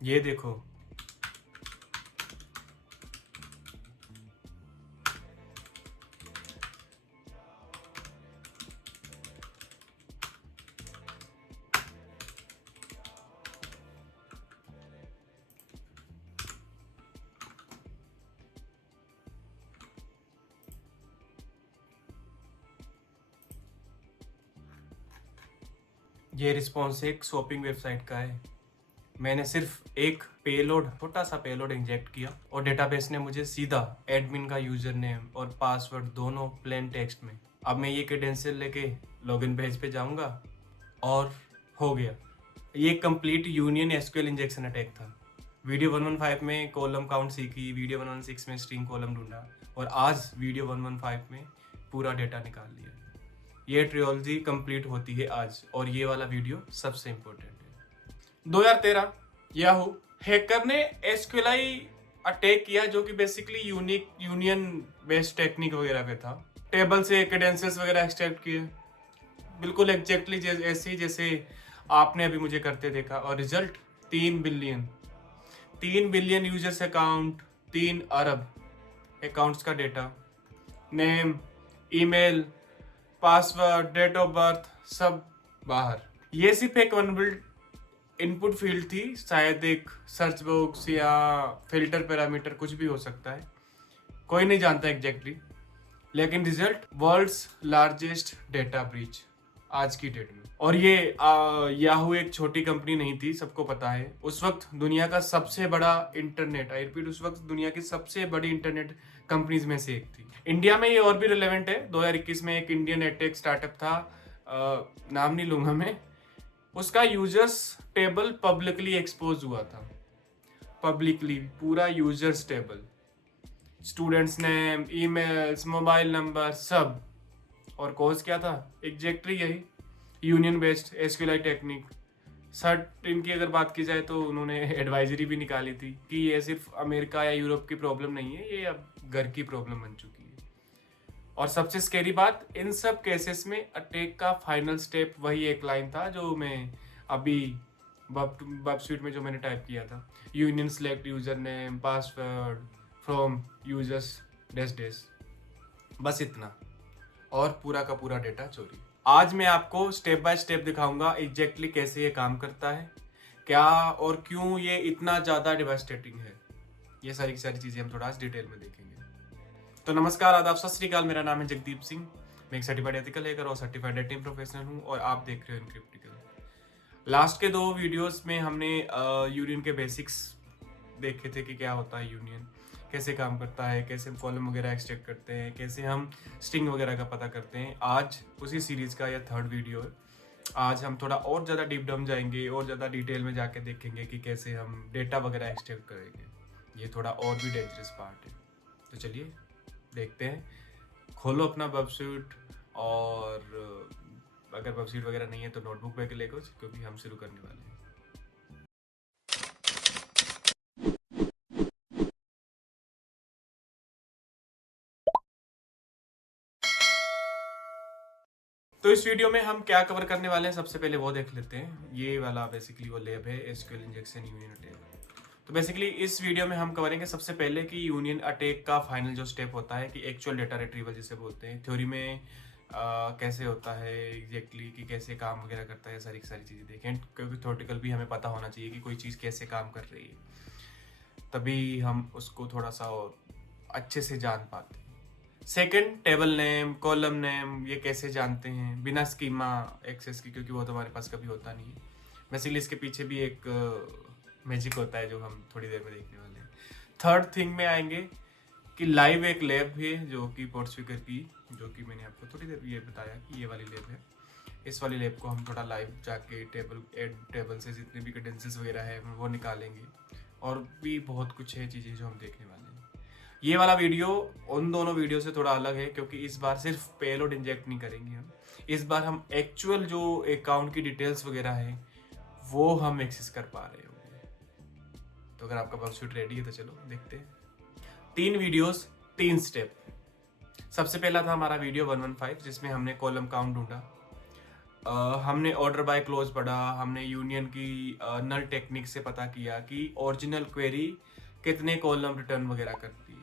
ये देखो, ये रिस्पॉन्स एक शॉपिंग वेबसाइट का है। मैंने सिर्फ एक पेलोड, छोटा सा पेलोड इंजेक्ट किया और डेटाबेस ने मुझे सीधा एडमिन का यूजर नेम और पासवर्ड दोनों प्लेन टेक्स्ट में। अब मैं ये क्रेडेंशियल लेके लॉगिन पेज पे जाऊंगा और हो गया। ये complete union SQL injection attack था। वीडियो 115 में कॉलम काउंट सीखी, वीडियो 116 में स्ट्रिंग कॉलम ढूंढा और आज वीडियो 115 में पूरा डेटा निकाल लिया। ये ट्रियोलॉजी कंप्लीट होती है आज और ये वाला वीडियो सबसे इम्पोर्टेंट है। 2013 याहू हैकर ने एसक्यूएलआई अटैक किया, जो कि basically unique union based technique वगैरह पे था। टेबल से क्रेडेंशियल्स वगैरह एक्सट्रैक्ट किए, बिल्कुल एग्जैक्टली ऐसे ही जैसे आपने अभी मुझे करते देखा। और रिजल्ट 3 बिलियन यूजर्स अकाउंट, 3 अरब अकाउंट्स का data, name, email, password, date of birth सब बाहर। ये सिर्फ एक वनरेबल इनपुट फील्ड थी, शायद एक सर्च बॉक्स या फिल्टर पैरामीटर, कुछ भी हो सकता है, कोई नहीं जानता एग्जैक्टली। लेकिन result world's largest data breach आज की डेट में। और ये याहू एक छोटी कंपनी नहीं थी, सबको पता है। उस वक्त दुनिया का सबसे बड़ा इंटरनेट, आई रिपीट, उस वक्त दुनिया की सबसे बड़ी इंटरनेट कंपनीज में से एक थी। इंडिया में ये और भी रिलेवेंट है। 2021 में एक इंडियन एडटेक स्टार्टअप था, नाम नहीं लूंगा मैं, उसका यूजर्स टेबल पब्लिकली एक्सपोज हुआ था। पब्लिकली पूरा users table, students name, emails, mobile number सब। और कोर्स क्या था? एग्जैक्टली यही यूनियन बेस्ड एसक्यूएलआई टेक्निक। सर्ट इनकी अगर बात की जाए तो उन्होंने एडवाइजरी भी निकाली थी कि ये सिर्फ अमेरिका या यूरोप की प्रॉब्लम नहीं है, ये अब घर की प्रॉब्लम बन चुकी है। और सबसे स्कैरी बात, इन सब केसेस में अटैक का फाइनल स्टेप वही एक लाइन था जो मैं अभी बब स्वीट में जो मैंने टाइप किया था, union select user name password from users dash dash, बस इतना। और पूरा का पूरा डेटा चोरी। आज मैं आपको स्टेप बाय स्टेप दिखाऊंगा एग्जैक्टली कैसे ये काम करता है, क्या और क्यों ये इतना ज़्यादा डिवास्टेटिंग है। ये सारी की सारी चीज़ें हम थोड़ा आज डिटेल में देखेंगे। तो नमस्कार, आदाब, सत श्री अकाल। मेरा नाम है जगदीप सिंह। मैं एक सर्टिफाइड एथिकल हैकर और सर्टिफाइड डेटिंग प्रोफेशनल हूँ और आप देख रहे हो इनक्रिप्टिकल। लास्ट के 2 वीडियोस में हमने यूनियन के बेसिक्स देखे थे कि क्या होता है यूनियन, कैसे काम करता है, कैसे हम कॉलम वगैरह एक्सट्रैक्ट करते हैं, कैसे हम स्ट्रिंग वगैरह का पता करते हैं। आज उसी सीरीज़ का यह 3rd वीडियो है। आज हम थोड़ा और ज़्यादा डीप डाउन जाएंगे और ज़्यादा डिटेल में जाके देखेंगे कि कैसे हम डेटा वगैरह एक्सट्रैक्ट करेंगे। ये थोड़ा और भी डेंजरस पार्ट है। तो चलिए देखते हैं। खोलो अपना वेबसाइट, और अगर वेबसाइट वगैरह नहीं है तो नोटबुक पे ले कुछ, क्योंकि हम शुरू करने वाले हैं। तो इस वीडियो में हम क्या कवर करने वाले हैं, सबसे पहले वो देख लेते हैं। ये वाला बेसिकली वो लैब है, एसक्यूएल इंजेक्शन यूनियन अटैक। तो बेसिकली इस वीडियो में हम कवरेंगे सबसे पहले कि यूनियन अटैक का फाइनल जो स्टेप होता है कि एक्चुअल डेटा रिट्रीवल जिसे बोलते हैं, थ्योरी में कैसे होता है एग्जैक्टली, कि कैसे काम वगैरह करता है, सारी चीज़ें देखें। क्योंकि थ्योरेटिकल भी हमें पता होना चाहिए कि कोई चीज़ कैसे काम कर रही है, तभी हम उसको थोड़ा सा और अच्छे से जान पाते हैं। Second, table name, column name, ये कैसे जानते हैं बिना स्कीमा एक्सेस की, क्योंकि वो तो हमारे पास कभी होता नहीं है। बेसिकली इसके पीछे भी एक मैजिक होता है जो हम थोड़ी देर में देखने वाले हैं। थर्ड थिंग में आएंगे कि लाइव एक लैब है जो कि पोर्टस्पीकर की, जो कि मैंने आपको थोड़ी देर ये बताया कि ये वाली लैब है। इस वाली लैब को हम थोड़ा लाइव जाके टेबल से जितने भी क्रेडेंशियल्स वगैरह है वो निकालेंगे, और भी बहुत कुछ है चीज़ें जो हम देखने वाले हैं। ये वाला वीडियो उन दोनों वीडियो से थोड़ा अलग है, क्योंकि इस बार सिर्फ पेलोड इंजेक्ट नहीं करेंगे हम। इस बार हम एक्चुअल जो अकाउंट की डिटेल्स वगैरह है वो हम एक्सेस कर पा रहे होंगे। तो अगर आपका वेबसाइट रेडी है तो चलो देखते हैं। 3 वीडियोस, 3 स्टेप। सबसे पहला था हमारा वीडियो 115 जिसमें हमने कॉलम काउंट ढूंढा। हमने ऑर्डर बाय क्लोज पढ़ा, हमने यूनियन की नल टेक्निक से पता किया कि ओरिजिनल क्वेरी कितने कॉलम रिटर्न वगैरह करती है।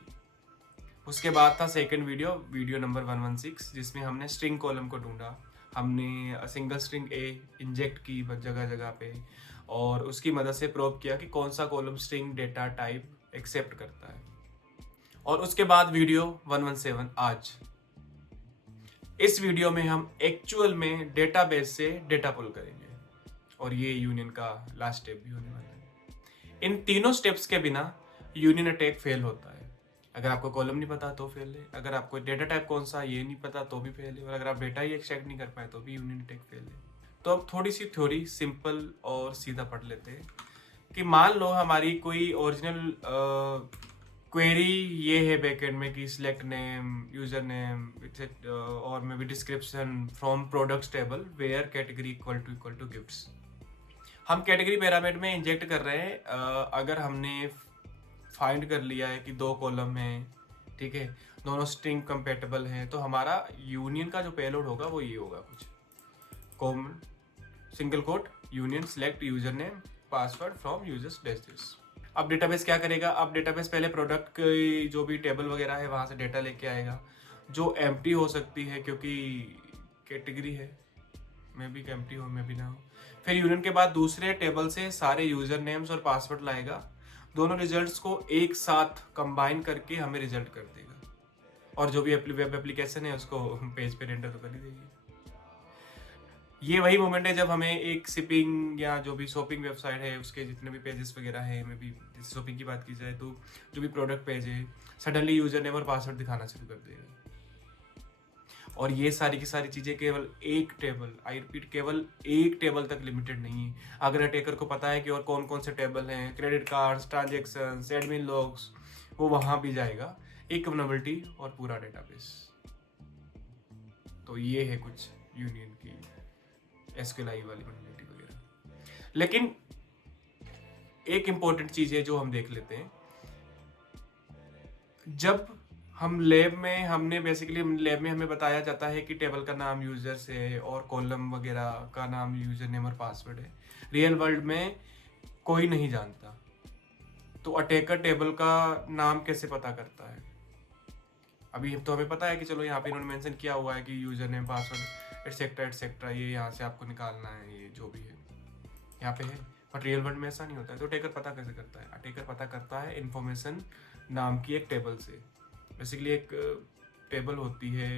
उसके बाद था सेकंड वीडियो नंबर 116, जिसमें हमने स्ट्रिंग कॉलम को ढूंढा। हमने सिंगल स्ट्रिंग ए इंजेक्ट की जगह जगह पे, और उसकी मदद से प्रूव किया कि कौन सा column string data type accept करता है। और उसके बाद वीडियो 117 आज। इस वीडियो में हम एक्चुअल में डेटाबेस से डेटा पुल करेंगे, और ये यूनियन का लास्ट स्टेप भी होने वाला है। इन तीनों स्टेप्स के बिना यूनियन अटैक फेल होता है। अगर आपको कॉलम नहीं पता तो फेल है, अगर आपको डेटा टाइप कौन सा ये नहीं पता तो भी फेल है, और अगर आप डेटा ही एक्सट्रैक्ट नहीं कर पाए तो भी यूनियन अटैक फेल है। तो अब थोड़ी सी थ्योरी सिंपल और सीधा पढ़ लेते हैं कि मान लो हमारी कोई ओरिजिनल क्वेरी ये है बैकएंड में कि सिलेक्ट नेम, यूजर नेम और maybe description from products table where category equal to gifts. हम कैटेगरी पैरामीटर में इंजेक्ट कर रहे हैं। अगर हमने फाइंड कर लिया है कि 2 कॉलम है, ठीक है, दोनों स्ट्रिंग कंपेटेबल हैं, तो हमारा यूनियन का जो पेलोड होगा वो ये होगा कुछ common single quote union select user name password from users this. अब डेटाबेस क्या करेगा? अब डेटाबेस पहले प्रोडक्ट की जो भी टेबल वगैरह है वहाँ से डेटा लेके आएगा, जो एम्प्टी हो सकती है क्योंकि कैटेगरी है, मे बी एम्प्टी हो मे बी ना हो। फिर यूनियन के बाद दूसरे टेबल से सारे यूजर नेम्स और पासवर्ड लाएगा, दोनों रिजल्ट्स को एक साथ कंबाइन करके हमें रिजल्ट कर देगा, और जो भी वेब एप्लीकेशन है उसको पेज पे रेंडर तो कर ही देगी। ये वही मोमेंट है जब हमें एक शिपिंग या जो भी शॉपिंग वेबसाइट है उसके जितने भी पेजेस वगैरह है, मे बी शॉपिंग की बात की जाए तो जो भी प्रोडक्ट पेज है सडनली यूजर नेम और पासवर्ड दिखाना शुरू कर देगा। और ये सारी की सारी चीज़ें केवल एक टेबल, आई रिपीट, केवल एक टेबल तक लिमिटेड नहीं है। अगर अटैकर को पता है कि और कौन कौन से टेबल हैं, credit cards, transactions, admin logs, वो वहाँ भी जाएगा, एक वल्नरेबिलिटी और पूरा डेटाबेस। तो ये है कुछ यूनियन की एसक्यूएल वाली वल्नरेबिलिटी वगैरह। लेकिन एक इम्पोर्टेंट चीज़ है जो हम देख लेते हैं। जब हम लैब में हमें बताया जाता है कि टेबल का नाम यूजर्स है और कॉलम वगैरह का नाम यूजर नेम और पासवर्ड है, रियल वर्ल्ड में कोई नहीं जानता, तो अटैकर टेबल का नाम कैसे पता करता है? अभी तो हमें पता है कि चलो यहाँ पे इन्होंने मेंशन किया हुआ है कि यूजर नेम पासवर्ड एटसेट्रा, ये यहाँ से आपको निकालना है, ये जो भी है यहाँ पे है। बट रियल वर्ल्ड में ऐसा नहीं होता है। तो अटैकर पता कैसे करता है? अटैकर पता करता है इन्फॉर्मेशन नाम की एक टेबल से। बेसिकली एक टेबल होती है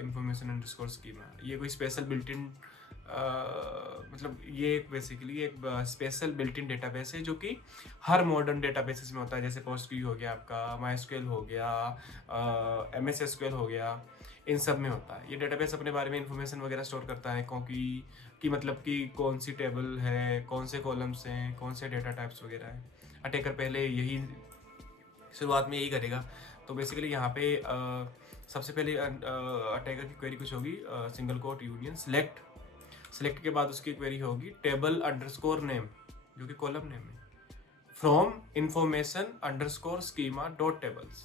इंफॉर्मेशन अंडरस्कोर स्कीमा। ये कोई स्पेशल बिल्ट इन मतलब ये बेसिकली एक स्पेशल बिल्ट इन डेटाबेस है जो कि हर मॉडर्न डेटाबेसेस में होता है। जैसे पोस्टग्री हो गया, आपका माइस्क्यूएल हो गया, MS SQL हो गया, इन सब में होता है। ये डेटाबेस अपने बारे में इंफॉर्मेशन वगैरह स्टोर करता है कि मतलब कि कौन सी टेबल है, कौन से कॉलम्स हैं, कौन से डेटा टाइप्स वगैरह हैं। अटैकर पहले यही शुरुआत में यही करेगा। तो बेसिकली यहाँ पे सबसे पहले अटैकर की क्वेरी कुछ होगी सिंगल कोट यूनियन सेलेक्ट के बाद उसकी क्वेरी होगी टेबल अंडरस्कोर नेम, जो कि कॉलम नेम है, from information underscore schema dot tables.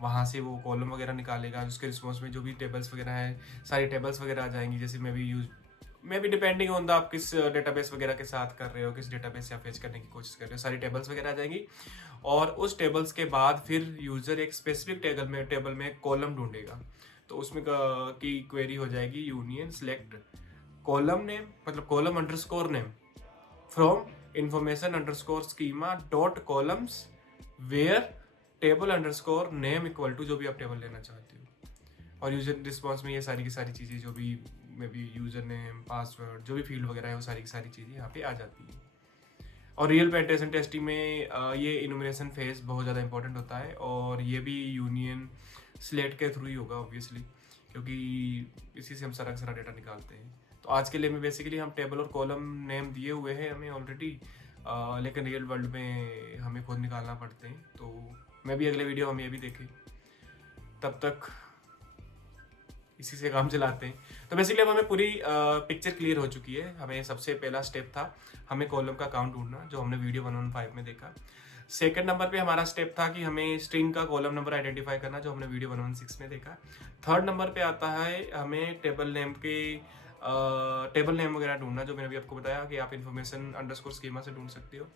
वहाँ से वो कॉलम वगैरह निकालेगा, उसके रिस्पॉन्स में जो भी टेबल्स वगैरह है, सारी टेबल्स वगैरह आ जाएंगी। जैसे may be depending on the आप किस डेटाबेस वगैरह के साथ कर रहे हो, किस डेटाबेस से आप फेच करने की कोशिश कर रहे हो, सारी टेबल्स वगैरह आ जाएंगी। और उस टेबल्स के बाद फिर यूजर एक स्पेसिफिक टेबल में कॉलम ढूंढेगा, तो उसमें की क्वेरी हो जाएगी यूनियन सेलेक्ट कॉलम नेम, मतलब column underscore name from information underscore schema dot columns where table underscore name equal to जो भी आप टेबल लेना चाहते हो। और यूजर रिस्पॉन्स में ये सारी की सारी चीज़ें जो भी may be user name, password, जो भी फील्ड वगैरह है, वो सारी की सारी चीज़ें यहाँ पे आ जाती है। और रियल पेनिट्रेशन टेस्टिंग में ये इनुमरेशन फेज बहुत ज़्यादा इंपॉर्टेंट होता है, और ये भी यूनियन स्लेट के थ्रू ही होगा ऑब्वियसली, क्योंकि इसी से हम सारा डेटा निकालते हैं। तो आज के लिए में बेसिकली हम टेबल और कॉलम नेम दिए हुए हैं हमें ऑलरेडी, लेकिन रियल वर्ल्ड में हमें खुद निकालना पड़ते हैं। तो मैं भी अगले वीडियो हम ये भी देखें, तब तक इसी से काम चलाते हैं। तो बेसिकली अब हमें पूरी पिक्चर क्लियर हो चुकी है। हमें सबसे पहला स्टेप था हमें कॉलम का काउंट ढूंढना, जो हमने वीडियो 115 में देखा। सेकंड नंबर पे हमारा स्टेप था कि हमें स्ट्रिंग का कॉलम नंबर आइडेंटिफाई करना, जो हमने वीडियो 116 में देखा। थर्ड नंबर पे आता है हमें टेबल नेम के टेबल नेम वगैरह ढूंढना, जो मैंने अभी आपको बताया कि आप इन्फॉर्मेशन अंडरस्कोर स्कीमा से ढूंढ सकते हो।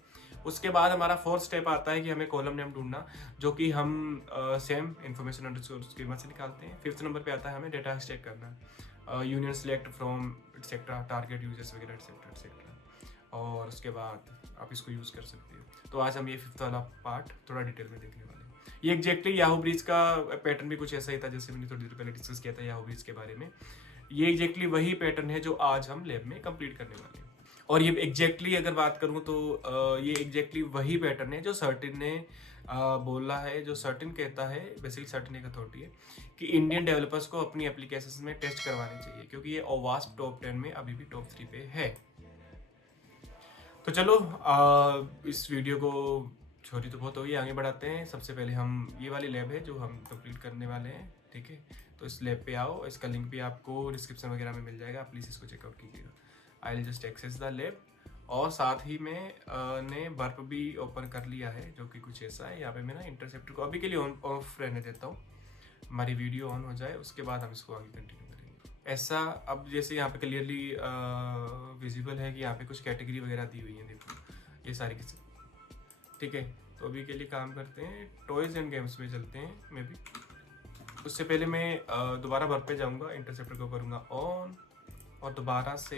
उसके बाद हमारा फोर्थ स्टेप आता है कि हमें कॉलम नेम ढूंढना, जो कि हम सेम इन्फॉर्मेशन अंडरस्कोर स्कीमा से निकालते हैं। फिफ्थ नंबर पे आता है हमें डेटा स्टैक करना, union select from etcetera, target users वगैरह एटसेट्रा एटसेट्रा, और उसके बाद आप इसको यूज़ कर सकते हो। तो आज हम ये फिफ्थ वाला पार्ट थोड़ा डिटेल में देखने वाले हैं। ये एग्जैक्टली याहू ब्रीच का पैटर्न भी कुछ ऐसा ही था, जैसे मैंने थोड़ी देर पहले डिस्कस किया था याहू ब्रीच के बारे में। ये एग्जैक्टली वही पैटर्न है जो आज हम लैब में कंप्लीट करने वाले हैं। और ये एग्जैक्टली अगर बात करूँ तो ये एग्जैक्टली वही पैटर्न है जो सर्टिन ने बोला है, जो सर्टिन कहता है, बेसिकली सर्टिन एक अथॉरिटी है, कि इंडियन डेवलपर्स को अपनी एप्लीकेशन में टेस्ट करवाने चाहिए, क्योंकि ये ओवास्प टॉप 10 में अभी भी टॉप 3 पे है। तो चलो इस वीडियो को छोटी तो बहुत होगी, आगे बढ़ाते हैं। सबसे पहले हम ये वाली लैब है जो हम कंप्लीट करने वाले हैं, ठीक है। तो इस लैब पे आओ, इसका लिंक भी आपको डिस्क्रिप्शन वगैरह में मिल जाएगा, प्लीज़ इसको चेकआउट कीजिएगा। I will just access the lab. और साथ ही में ने बर्प भी ओपन कर लिया है, जो कि कुछ ऐसा है। यहाँ पे मैं ना इंटरसेप्टर को अभी के लिए ऑन ऑफ रहने देता हूँ, हमारी वीडियो ऑन हो जाए उसके बाद हम इसको आगे कंटिन्यू करेंगे। ऐसा अब जैसे यहाँ पे क्लियरली विजिबल है कि यहाँ पे कुछ कैटेगरी वगैरह दी हुई है, देखो ये सारी की, ठीक है। तो अभी के लिए काम करते हैं, टॉयज एंड गेम्स में चलते हैं। मे बी उससे पहले मैं दोबारा वर्क पे जाऊंगा, इंटरसेप्टर को करूंगा ऑन, और दोबारा से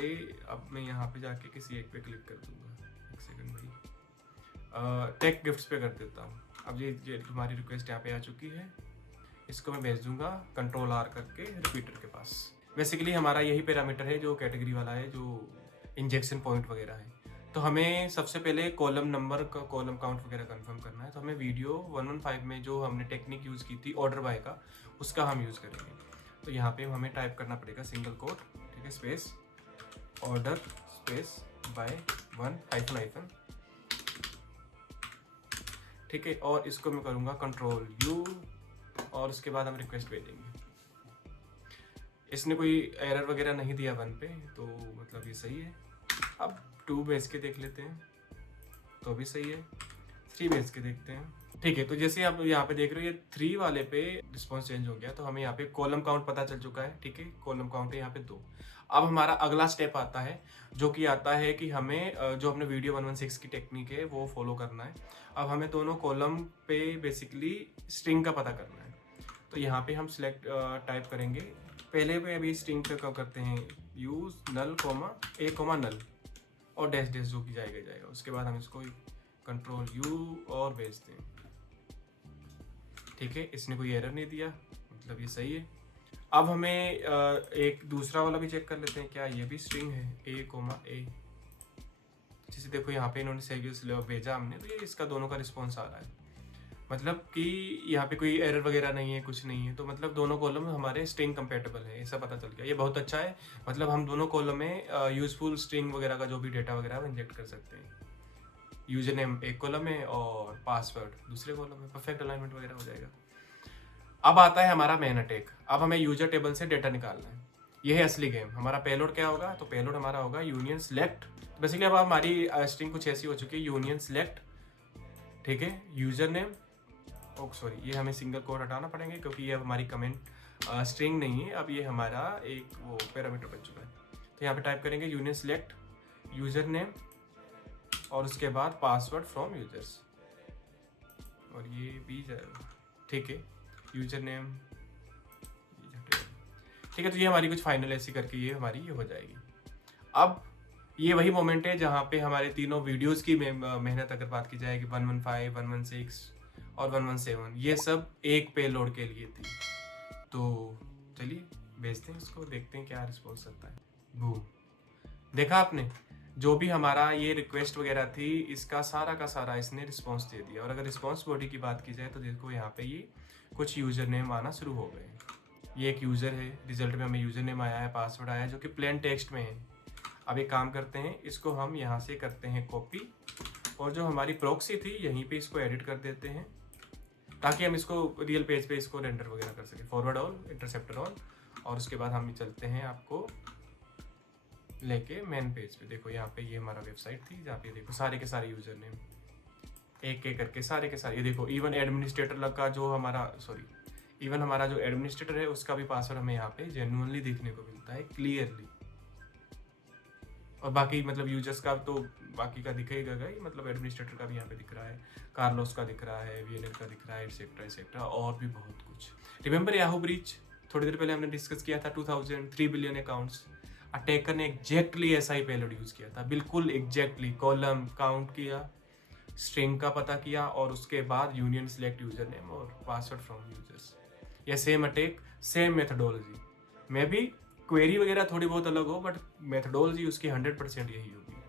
अब मैं यहाँ पे जाके किसी एक पे क्लिक कर दूंगा। एक सेकंड भाई, टेक गिफ्ट्स पे कर देता हूँ। अब ये तुम्हारी रिक्वेस्ट यहाँ पे आ चुकी है, इसको मैं भेज दूंगा कंट्रोल आर करके रिपीटर के पास। बेसिकली हमारा यही पैरामीटर है जो कैटेगरी वाला है, जो इंजेक्शन पॉइंट वगैरह है। तो हमें सबसे पहले कॉलम नंबर का कॉलम काउंट वगैरह कंफर्म करना है। तो हमें वीडियो 115 में जो हमने टेक्निक यूज़ की थी ऑर्डर बाय का, उसका हम यूज़ करेंगे। तो यहाँ पे हमें टाइप करना पड़ेगा सिंगल कोट, ठीक है, स्पेस ऑर्डर स्पेस बाय 1 ठीक है। और इसको मैं करूँगा कंट्रोल यू, और उसके बाद हम रिक्वेस्ट भेजेंगे। इसने कोई एरर वगैरह नहीं दिया 1 पे, तो मतलब ये सही है। अब 2 भेज के देख लेते हैं, तो भी सही है। 3 भेज के देखते हैं, ठीक है। तो जैसे आप यहाँ पे देख रहे हो, ये 3 वाले पे रिस्पॉन्स चेंज हो गया, तो हमें यहाँ पे कॉलम काउंट पता चल चुका है, ठीक है। कॉलम काउंट है यहाँ पे 2। अब हमारा अगला स्टेप आता है, जो कि आता है कि हमें जो हमने वीडियो 116 की टेक्निक है वो फॉलो करना है। अब हमें दोनों कॉलम पे बेसिकली स्ट्रिंग का पता करना है। तो यहाँ पे हम सिलेक्ट टाइप करेंगे, पहले पे अभी स्ट्रिंग पे क्या करते हैं, यूज नल कोमा ए कोमा नल, और डैश डैश जो कि जाएगा। उसके बाद हम इसको कंट्रोल यू और भेजते हैं, ठीक है। इसने कोई एरर नहीं दिया, मतलब ये सही है। अब हमें एक दूसरा वाला भी चेक कर लेते हैं, क्या ये भी स्ट्रिंग है, ए कोमा ए। जैसे देखो यहाँ पे इन्होंने सही भेजा हमने, तो ये इसका दोनों का रिस्पॉन्स आ रहा है, मतलब कि यहाँ पे कोई एरर वगैरह नहीं है, कुछ नहीं है। तो मतलब दोनों कॉलम हमारे स्ट्रिंग कंपेटेबल है, ऐसा पता चल गया। ये बहुत अच्छा है, मतलब हम दोनों कॉलम में यूजफुल स्ट्रिंग वगैरह का जो भी डेटा वगैरह इंजेक्ट कर सकते हैं। यूजर नेम एक कॉलम में और पासवर्ड दूसरे कॉलम में, परफेक्ट अलाइनमेंट वगैरह हो जाएगा। अब आता है हमारा मेन अटैक। अब हमें यूजर टेबल से डेटा निकालना है, ये है असली गेम। हमारा पेलोड क्या होगा, तो पेलोड हमारा होगा यूनियन सेलेक्ट। बेसिकली अब हमारी स्ट्रिंग कुछ ऐसी हो चुकी है, यूनियन सेलेक्ट, ठीक है, यूजर नेम, सॉरी ये हमें सिंगल कोट हटाना पड़ेंगे क्योंकि ये हमारी कमेंट स्ट्रिंग नहीं है, अब ये हमारा एक वो पैरामीटर बन चुका है। तो यहाँ पे टाइप करेंगे यूनियन सेलेक्ट यूजर नेम, और उसके बाद पासवर्ड फ्रॉम यूजर्स, और ये भी जाएगा, ठीक है, यूजर नेम, ठीक है। तो ये हमारी कुछ फाइनल ऐसी करके ये हमारी ये हो जाएगी। अब ये वही मोमेंट है जहाँ पे हमारे तीनों वीडियोस की मेहनत अगर बात की जाए कि 115, 116 और 117, ये सब एक पेलोड के लिए थी। तो चलिए भेजते हैं इसको, देखते हैं क्या रिस्पॉन्स आता है। बूम, देखा आपने, जो भी हमारा ये रिक्वेस्ट वगैरह थी, इसका सारा का सारा इसने रिस्पॉन्स दे दिया। और अगर रिस्पॉन्स बॉडी की बात की जाए तो देखो यहाँ पे ये कुछ यूजर नेम आना शुरू हो गए। ये एक यूज़र है, रिजल्ट में हमें यूजर नेम आया है, पासवर्ड आया है, जो कि प्लेन टेक्स्ट में है। अब एक काम करते हैं, इसको हम यहाँ से करते हैं कॉपी, और जो हमारी प्रॉक्सी थी यहीं पे इसको एडिट कर देते हैं, ताकि हम इसको रियल पेज पे इसको रेंडर वगैरह कर सकें। फॉरवर्ड ऑल, इंटरसेप्टर ऑन, और उसके बाद हम चलते हैं आपको लेके मेन पेज पे। देखो यहाँ पे ये हमारा वेबसाइट थी, जहाँ पे देखो सारे के सारे यूजर नेम एक एक करके सारे के सारे, ये देखो इवन एडमिनिस्ट्रेटर का जो हमारा इवन हमारा जो एडमिनिस्ट्रेटर है उसका भी पासवर्ड हमें यहाँ पे जेन्युइनली देखने को मिलता है, क्लियरली। और बाकी मतलब यूजर्स का तो बाकी का दिखेगा ही, मतलब एडमिनिस्ट्रेटर का भी यहाँ पे दिख रहा है, कार्लोस का दिख रहा है, वीएनएल का दिख रहा है, एटसेट्रा एटसेट्रा, और भी बहुत कुछ। रिमेंबर याहू ब्रीच, थोड़ी देर पहले हमने डिस्कस किया था, 2003 बिलियन अकाउंट्स। अटैकर ने एग्जैक्टली ऐसा ही पेलोड यूज किया था, बिल्कुल एग्जैक्टली। कॉलम काउंट किया, स्ट्रिंग का पता किया, और उसके बाद यूनियन सिलेक्ट यूजर नेम और पासवर्ड फ्रॉम यूजर्स। या same attack, same methodology, may be query वगैरह थोड़ी बहुत अलग हो, बट मेथडोलॉजी उसकी 100% यही होगी।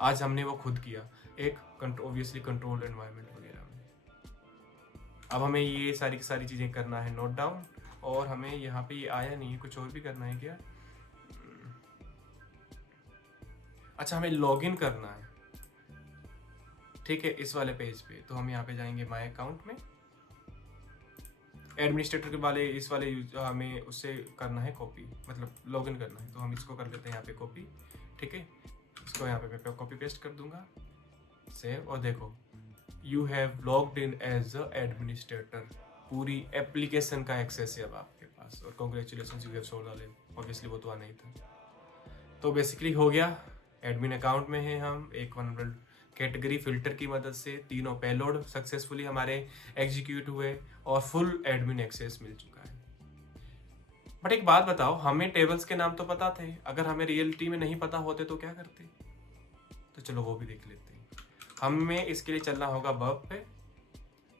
आज हमने वो खुद किया, एक ऑब्वियसली कंट्रोल्ड एनवायरनमेंट वगैरह में। अब हमें ये सारी की सारी चीज़ें करना है नोट डाउन, और हमें यहाँ पे ये आया नहीं है, कुछ और भी करना है क्या? अच्छा, हमें लॉगिन करना है, ठीक है, इस वाले पेज पे। तो हम यहाँ पे जाएंगे माय अकाउंट में, एडमिनिस्ट्रेटर के वाले इस वाले हमें उससे करना है कॉपी, मतलब लॉगिन करना है। तो हम इसको कर लेते हैं यहाँ पे कॉपी, ठीक है। इसको यहाँ पे मैं कॉपी पेस्ट कर दूंगा, सेव, और देखो you have logged in as a administrator. पूरी एप्लीकेशन का एक्सेस है अब आपके पास, और congratulation, you have solved all. Obviously वो तो आना ही था। तो बेसिकली हो गया, एडमिन अकाउंट में है हम, एक वनरेबल कैटेगरी फिल्टर की मदद से तीनों पेलोड सक्सेसफुली हमारे एग्जीक्यूट हुए, और फुल एडमिन एक्सेस मिल चुका है। बट एक बात बताओ, हमें टेबल्स के नाम तो पता थे, अगर हमें रियलिटी में नहीं पता होते तो क्या करते? तो चलो वो भी देख लेते हैं। हमें इसके लिए चलना होगा वर्ब पे,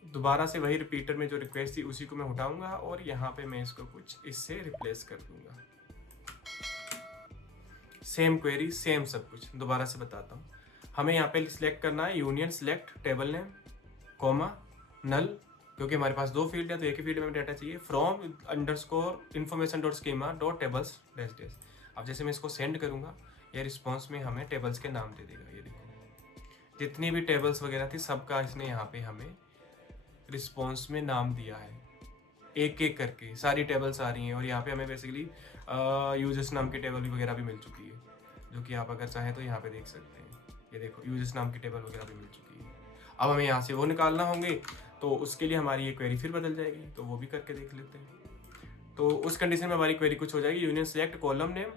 दोबारा से वही रिपीटर में जो रिक्वेस्ट थी उसी को मैं उठाऊंगा, और यहाँ पे मैं इसको कुछ इससे रिप्लेस कर दूंगा। सेम क्वेरी, सेम सब कुछ। दोबारा से बताता हूँ, हमें यहाँ पे सिलेक्ट करना है union select table name, comma, null, क्योंकि हमारे पास दो फील्ड है तो एक ही फील्ड में डाटा चाहिए, from underscore information dot schema dot tables dash dash. अब जैसे मैं इसको सेंड करूँगा, ये रिस्पॉन्स में हमें टेबल्स के नाम दे देगा। ये देखो, जितनी भी टेबल्स वगैरह थी सबका इसने यहाँ पे हमें रिस्पॉन्स में नाम दिया है, एक एक करके सारी टेबल्स आ रही हैं। और यहाँ पे हमें बेसिकली यूजर्स नाम की टेबल वगैरह भी मिल चुकी है, जो कि आप अगर चाहें तो यहाँ पे देख सकते हैं। ये देखो, यूजर्स नाम की टेबल वगैरह भी मिल चुकी है। अब हमें यहाँ से वो निकालना होंगे, तो उसके लिए हमारी ये क्वेरी फिर बदल जाएगी, तो वो भी करके देख लेते हैं। तो उस कंडीशन में हमारी क्वेरी कुछ हो जाएगी, union select column name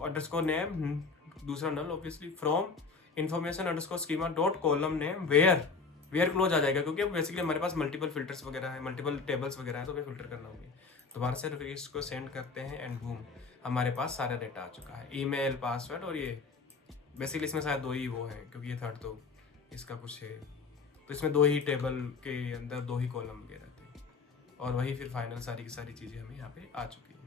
underscore name, दूसरा null obviously, from information underscore schema dot column name where clause आ जाएगा, क्योंकि बेसिकली हमारे पास मल्टीपल फिल्टर्स वगैरह है, मल्टीपल टेबल्स वगैरह है, तो हमें फिल्टर करना होगा। दोबारा से रिक्वेस्ट को सेंड करते हैं, एंड बूम, हमारे पास सारा डेटा आ चुका है, ईमेल, पासवर्ड, और ये बेसिकली इसमें शायद दो ही वो हैं, क्योंकि ये थर्ड तो इसका कुछ है, तो इसमें दो ही टेबल के अंदर दो ही कॉलम वगैरह थे, और वही फिर फाइनल सारी की सारी चीज़ें हमें यहाँ पे आ चुकी हैं।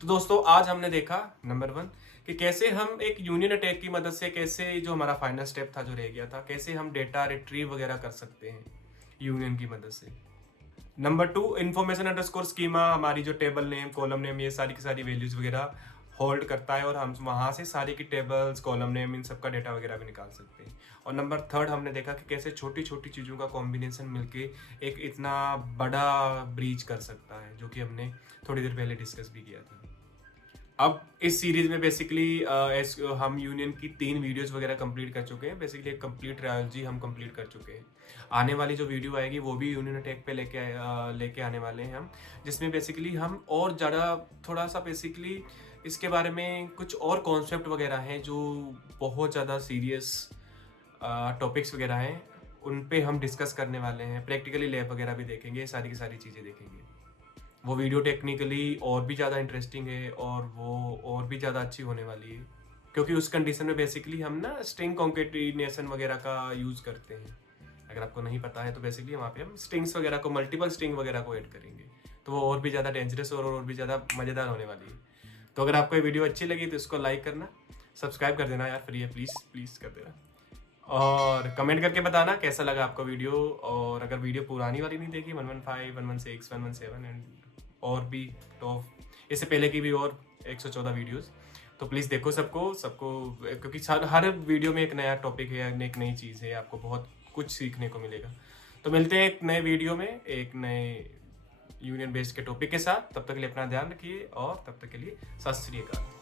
तो दोस्तों, आज हमने देखा नंबर 1 कि कैसे हम एक यूनियन अटैक की मदद से, कैसे जो हमारा फाइनल स्टेप था जो रह गया था, कैसे हम डेटा रिट्रीव वगैरह कर सकते हैं यूनियन की मदद से। नंबर 2, इन्फॉर्मेशन अंडरस्कोर स्कीमा हमारी जो टेबल नेम, कॉलम नेम, ये सारी की सारी वैल्यूज वगैरह होल्ड करता है, और हम वहाँ से सारी की टेबल्स, कॉलम नेम, इन सब का डेटा वगैरह भी निकाल सकते हैं। और नंबर 3 हमने देखा कि कैसे छोटी छोटी चीज़ों का कॉम्बिनेशन मिलके एक इतना बड़ा ब्रीच कर सकता है, जो कि हमने थोड़ी देर पहले डिस्कस भी किया था। अब इस सीरीज में बेसिकली हम यूनियन की 3 वीडियोस वगैरह कंप्लीट कर चुके हैं, बेसिकली एक कंप्लीट ट्रायोलॉजी हम कंप्लीट कर चुके हैं। आने वाली जो वीडियो आएगी वो भी यूनियन अटैक पे लेके आने वाले हैं हम, जिसमें बेसिकली हम और ज़्यादा थोड़ा सा बेसिकली इसके बारे में कुछ और कॉन्सेप्ट वगैरह हैं जो बहुत ज़्यादा सीरियस टॉपिक्स वगैरह हैं, उन पे हम डिस्कस करने वाले हैं। प्रैक्टिकली लैब वगैरह भी देखेंगे, सारी की सारी चीज़ें देखेंगे। वो वीडियो टेक्निकली और भी ज़्यादा इंटरेस्टिंग है, और वो और भी ज़्यादा अच्छी होने वाली है, क्योंकि उस कंडीशन में बेसिकली हम ना स्ट्रिंग कॉन्केटिनेशन वगैरह का यूज़ करते हैं। अगर आपको नहीं पता है तो बेसिकली वहाँ पे हम स्ट्रिंग्स वगैरह को, मल्टीपल स्ट्रिंग वगैरह को ऐड करेंगे, तो वो और भी ज़्यादा डेंजरस और भी ज़्यादा मज़ेदार होने वाली है। तो अगर आपको ये वीडियो अच्छी लगी तो इसको लाइक करना, सब्सक्राइब कर देना यार, फ्री है, प्लीज़ कर देना, और कमेंट करके बताना कैसा लगा आपको वीडियो। और अगर वीडियो पुरानी वाली नहीं देखी, 115, 116, 117 एंड और भी टॉप इससे पहले की भी और 114 वीडियोस, तो प्लीज़ देखो सबको, क्योंकि हर वीडियो में एक नया टॉपिक है, एक नई चीज़ है, आपको बहुत कुछ सीखने को मिलेगा। तो मिलते हैं एक नए वीडियो में एक नए यूनियन बेस्ड के टॉपिक के साथ। तब तक के लिए अपना ध्यान रखिए, और तब तक के लिए सत श्री अकाल।